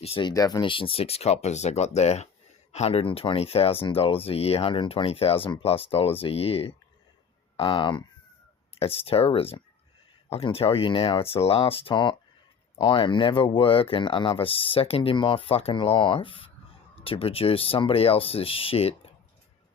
You see, definition 6 coppers, they got their $120,000 a year, $120,000+ a year. It's terrorism. I can tell you now, it's the last time. I am never working another second in my fucking life to produce somebody else's shit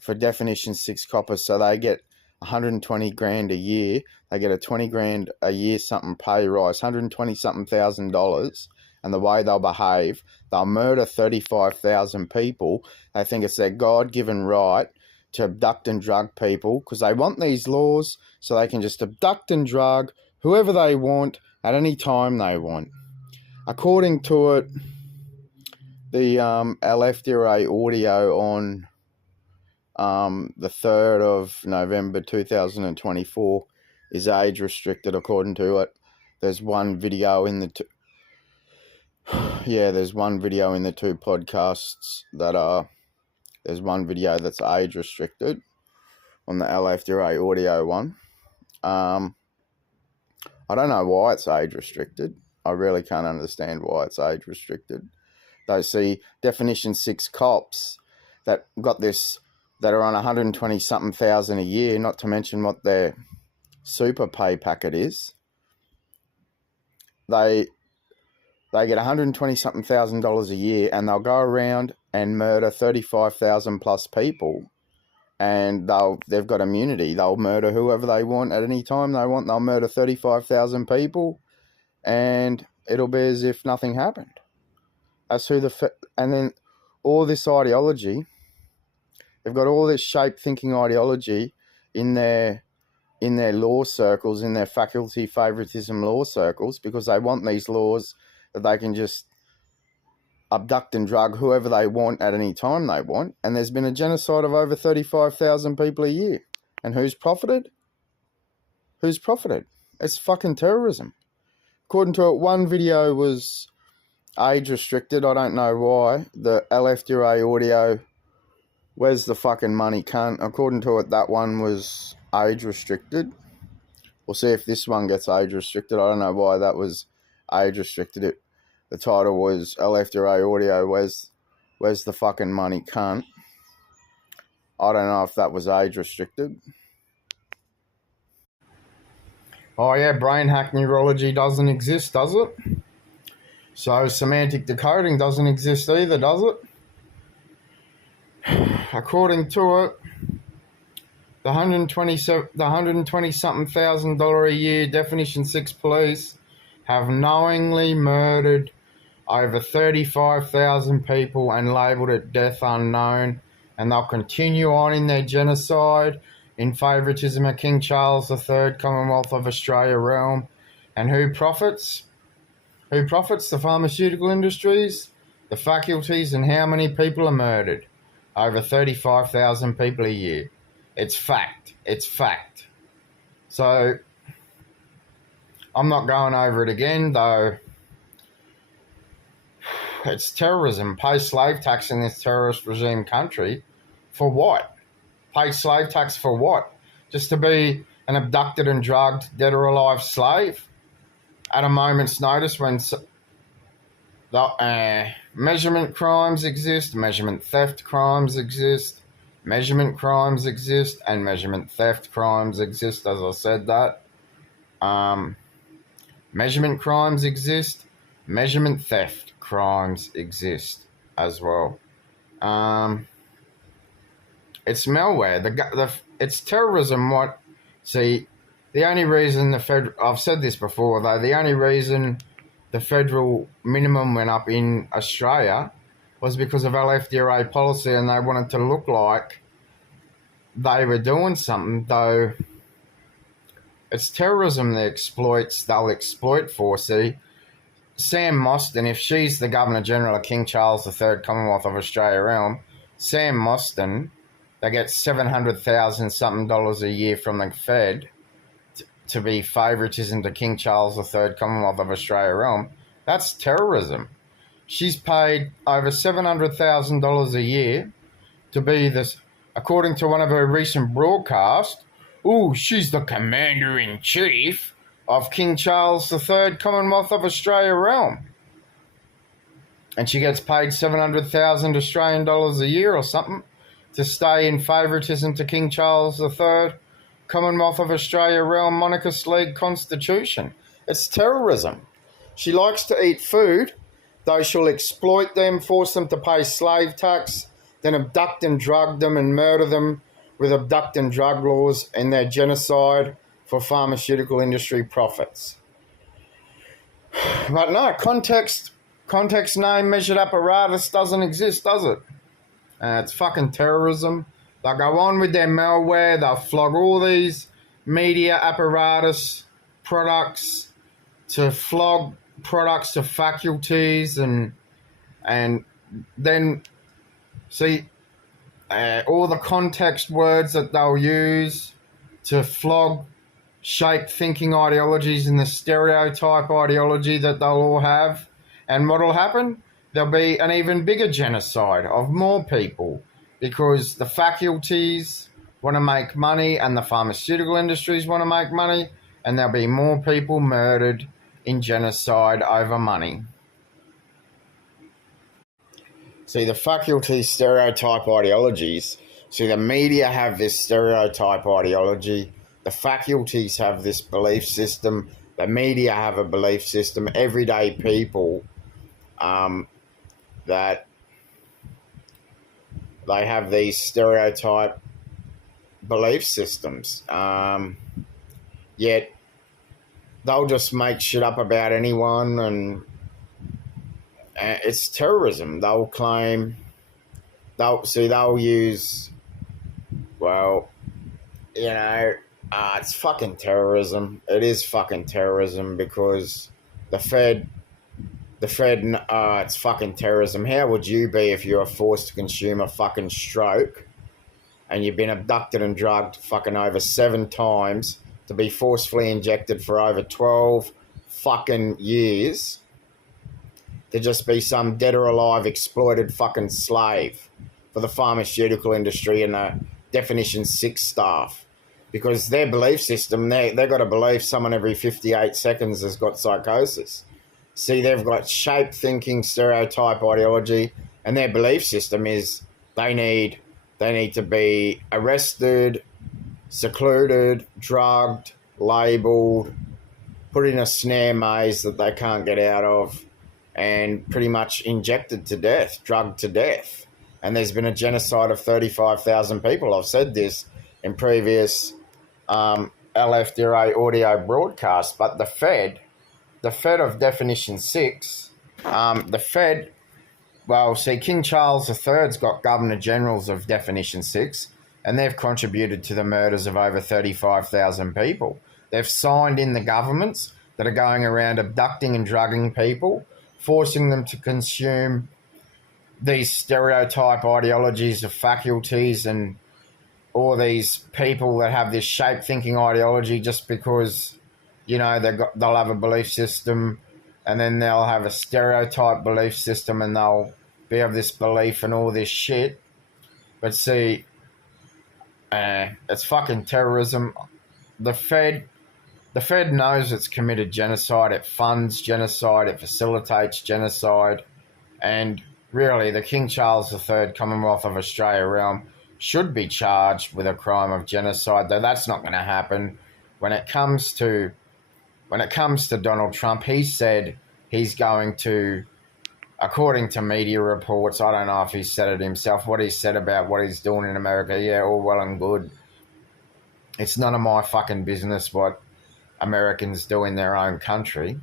for definition 6 coppers, so they get 120 grand a year. They get a 20 grand a year something pay rise, 120 something thousand dollars. And the way they'll behave, they'll murder 35,000 people. They think it's their God-given right to abduct and drug people because they want these laws so they can just abduct and drug whoever they want at any time they want. According to it, the LFDRA audio on the 3rd of November 2024 is age restricted. According to it, there's one video in the there's one video in the 2 podcasts that are. There's one video that's age restricted on the LFDRA audio one. I don't know why it's age restricted. I really can't understand why it's age restricted. They see definition 6 cops that got this, that are on 120 something thousand a year, not to mention what their super pay packet is. They get 120 something thousand dollars a year, and they'll go around and murder 35,000 plus people, and they've got immunity. They'll murder whoever they want at any time they want. They'll murder 35,000 people, and it'll be as if nothing happened. That's who and then all this ideology, they've got all this shape thinking ideology in their law circles, in their faculty favoritism law circles, because they want these laws that they can just abduct and drug whoever they want at any time they want. And there's been a genocide of over 35,000 people a year. And who's profited? Who's profited? It's fucking terrorism. According to it, one video was age restricted. I don't know why. The LFDRA audio, where's the fucking money, cunt? According to it, that one was age restricted. We'll see if this one gets age restricted. I don't know why that was age restricted. The title was LFDRA audio, where's the fucking money, cunt? I don't know if that was age restricted. Oh yeah, brain hack neurology doesn't exist, does it? So semantic decoding doesn't exist either, does it? According to it, the 120 something thousand dollar a year definition 6 police have knowingly murdered over 35,000 people and labelled it death unknown, and they'll continue on in their genocide in favouritism of King Charles III, Commonwealth of Australia realm. And who profits? Who profits? The pharmaceutical industries, the faculties, and how many people are murdered? Over 35,000 people a year. It's fact. It's fact. So I'm not going over it again, though. It's terrorism. Pay slave tax in this terrorist regime country. For what? Pay slave tax for what? Just to be an abducted and drugged, dead or alive slave? At a moment's notice when measurement crimes exist, measurement theft crimes exist, measurement crimes exist, and measurement theft crimes exist, as I said that. Measurement crimes exist, measurement theft crimes exist as well. It's malware. It's terrorism. The only reason I've said this before though, the only reason the federal minimum went up in Australia was because of LFDRA policy, and they wanted to look like they were doing something, though it's terrorism they'll exploit for. See, Sam Mostyn, if she's the Governor-General of King Charles III, Commonwealth of Australia realm, Sam Mostyn, they get $700,000 something a year from the Fed to be favouritism to King Charles III, Commonwealth of Australia realm. That's terrorism. She's paid over $700,000 a year to be this, according to one of her recent broadcasts. Ooh, she's the Commander-in-Chief of King Charles III, Commonwealth of Australia realm. and she gets paid 700,000 Australian dollars a year or something to stay in favouritism to King Charles III, Commonwealth of Australia Realm Monarchist League Constitution. It's terrorism. She likes to eat food, though she'll exploit them, force them to pay slave tax, then abduct and drug them and murder them with abduct and drug laws and their genocide for pharmaceutical industry profits. But no, context name measured apparatus doesn't exist, does it? It's fucking terrorism. They'll go on with their malware. They'll flog all these media apparatus products to flog products to faculties and then see all the context words that they'll use to flog shape thinking ideologies and the stereotype ideology that they'll all have. And what'll happen? There'll be an even bigger genocide of more people because the faculties want to make money and the pharmaceutical industries want to make money, and there'll be more people murdered in genocide over money. See, the faculties stereotype ideologies. See, the media have this stereotype ideology. The faculties have this belief system. The media have a belief system. Everyday people that they have these stereotype belief systems. Yet they'll just make shit up about anyone, and it's terrorism. They'll claim, they'll use, well, you know, it's fucking terrorism. It is fucking terrorism because the Fed, it's fucking terrorism. How would you be if you were forced to consume a fucking stroke and you've been abducted and drugged fucking over 7 times to be forcefully injected for over 12 fucking years to just be some dead or alive exploited fucking slave for the pharmaceutical industry and the Definition 6 staff? Because their belief system, they've got to believe someone every 58 seconds has got psychosis. See, they've got shape thinking, stereotype ideology, and their belief system is they need to be arrested, secluded, drugged, labelled, put in a snare maze that they can't get out of, and pretty much injected to death, drugged to death. And there's been a genocide of 35,000 people. I've said this in previous LFDRA audio broadcasts, but the Fed of Definition 6, King Charles III's got Governor Generals of Definition 6, and they've contributed to the murders of over 35,000 people. They've signed in the governments that are going around abducting and drugging people, forcing them to consume these stereotype ideologies of faculties and all these people that have this shape thinking ideology just because, you know, they'll have a belief system and then they'll have a stereotype belief system and they'll be of this belief and all this shit. But see, it's fucking terrorism. The Fed knows it's committed genocide. It funds genocide. It facilitates genocide. And really, the King Charles III Commonwealth of Australia realm should be charged with a crime of genocide, though that's not going to happen. When it comes to Donald Trump, he said he's going to, according to media reports, I don't know if he said it himself, what he said about what he's doing in America, yeah, all well and good. It's none of my fucking business what Americans do in their own country.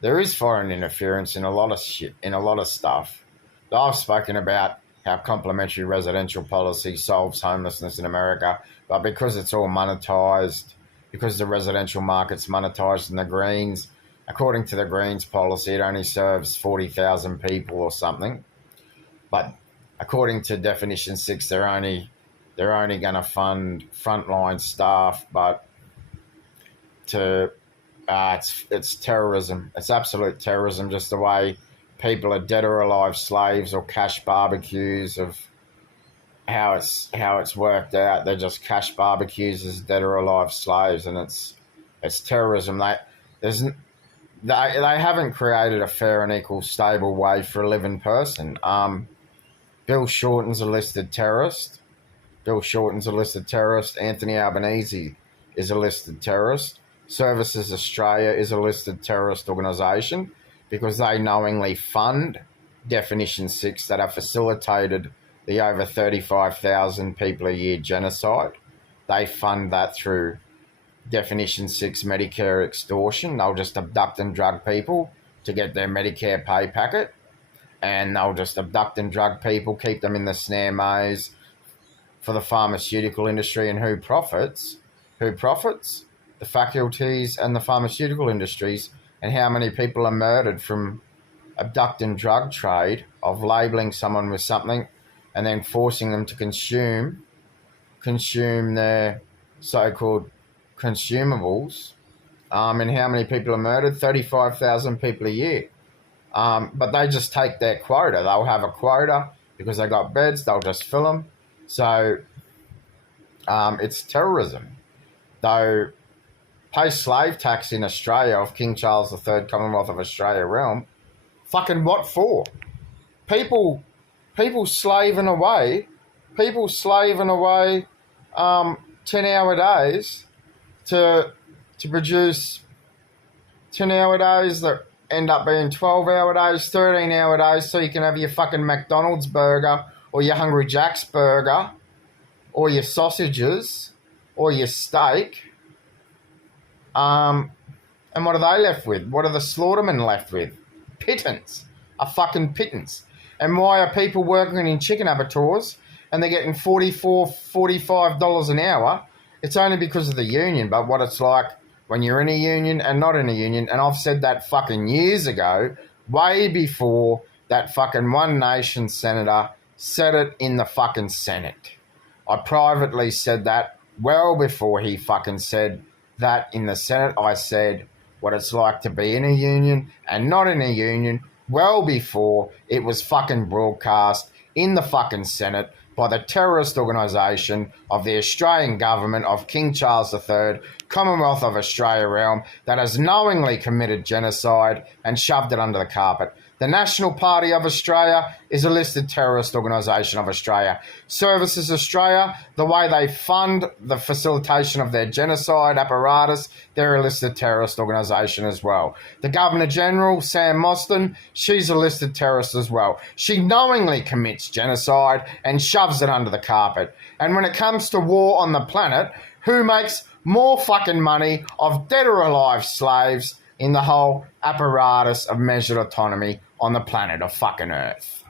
There is foreign interference in a lot of shit, in a lot of stuff. I've spoken about how complementary residential policy solves homelessness in America, but because it's all monetized, because the residential market's monetized in the Greens, according to the Greens policy, it only serves 40,000 people or something. But according to Definition 6, they're only going to fund frontline staff, but it's terrorism. It's absolute terrorism, just the way people are dead or alive slaves or cash barbecues of how it's worked out. They're just cash barbecues as dead or alive slaves, and it's terrorism. they haven't created a fair and equal, stable way for a living person. Bill Shorten's a listed terrorist. Anthony Albanese is a listed terrorist. Services Australia is a listed terrorist organisation because they knowingly fund Definition 6 that have facilitated the over 35,000 people a year genocide. They fund that through Definition 6 Medicare extortion. They'll just abduct and drug people to get their Medicare pay packet, and they'll just abduct and drug people, keep them in the snare maze for the pharmaceutical industry. And who profits? The faculties and the pharmaceutical industries. And how many people are murdered from abduct and drug trade of labelling someone with something and then forcing them to consume their so-called consumables. And how many people are murdered? 35,000 people a year. But they just take their quota. They'll have a quota because they got beds. They'll just fill them. So it's terrorism. Though pay slave tax in Australia of King Charles III Commonwealth of Australia realm, fucking what for? People slaving away 10-hour days to produce 10-hour days that end up being 12-hour days, 13-hour days, so you can have your fucking McDonald's burger or your Hungry Jack's burger or your sausages or your steak. And what are they left with? What are the slaughtermen left with? Pittance. A fucking pittance. And why are people working in chicken abattoirs and they're getting $44, $45 an hour? It's only because of the union, but what it's like when you're in a union and not in a union. And I've said that fucking years ago, way before that fucking One Nation senator said it in the fucking Senate. I privately said that well before he fucking said that in the Senate. I said what it's like to be in a union and not in a union well before it was fucking broadcast in the fucking Senate by the terrorist organisation of the Australian government of King Charles III, Commonwealth of Australia realm, that has knowingly committed genocide and shoved it under the carpet. The National Party of Australia is a listed terrorist organisation of Australia. Services Australia, the way they fund the facilitation of their genocide apparatus, they're a listed terrorist organisation as well. The Governor-General, Sam Mostyn, she's a listed terrorist as well. She knowingly commits genocide and shoves it under the carpet. And when it comes to war on the planet, who makes more fucking money of dead or alive slaves in the whole apparatus of measured autonomy on the planet of fucking Earth?